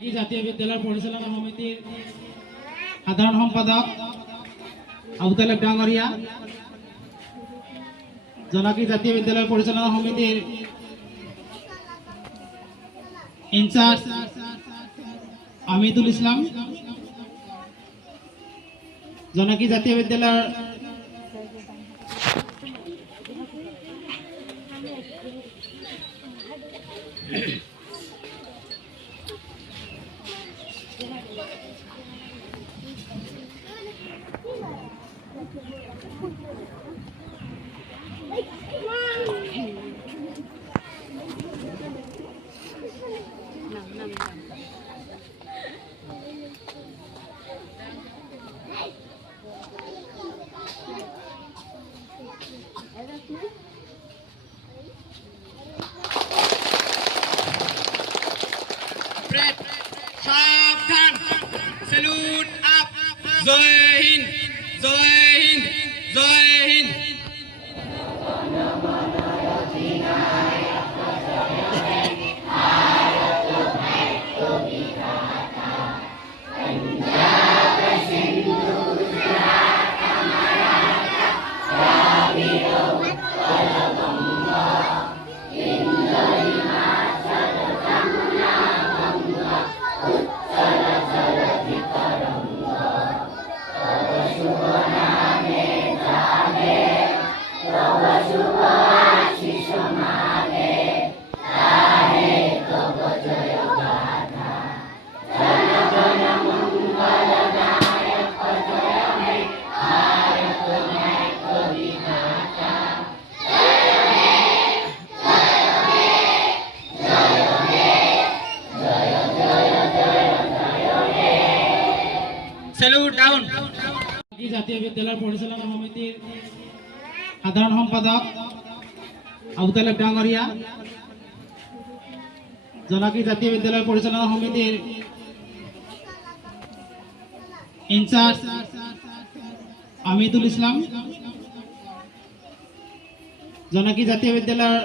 জাতীয় বিদ্যালয় পরিচালনা সমিতির সাধারণ সম্পাদক আবু তালেব ডাঙরিয়া, জোনাকি জাতীয় বিদ্যালয় পরিচালনা সমিতির ইনচার্জ আমিদুল ইসলাম, জোনাকি জাতীয় বিদ্যালয়ের সাবধান, স্যালুট আপ, জয় হিন্দ, জয় হিন্দ, জয় হিন্দ। Salute down. জাতীয় বিদ্যালয় পরিচালনা সমিতির সাধারণ সম্পাদক আবু তালেব ডাঙরিয়া, জোনাকি জাতীয় বিদ্যালয় পরিচালনা সমিতির ইনচার্জ আমিদুল ইসলাম, জোনাকি জাতীয় বিদ্যালয়ের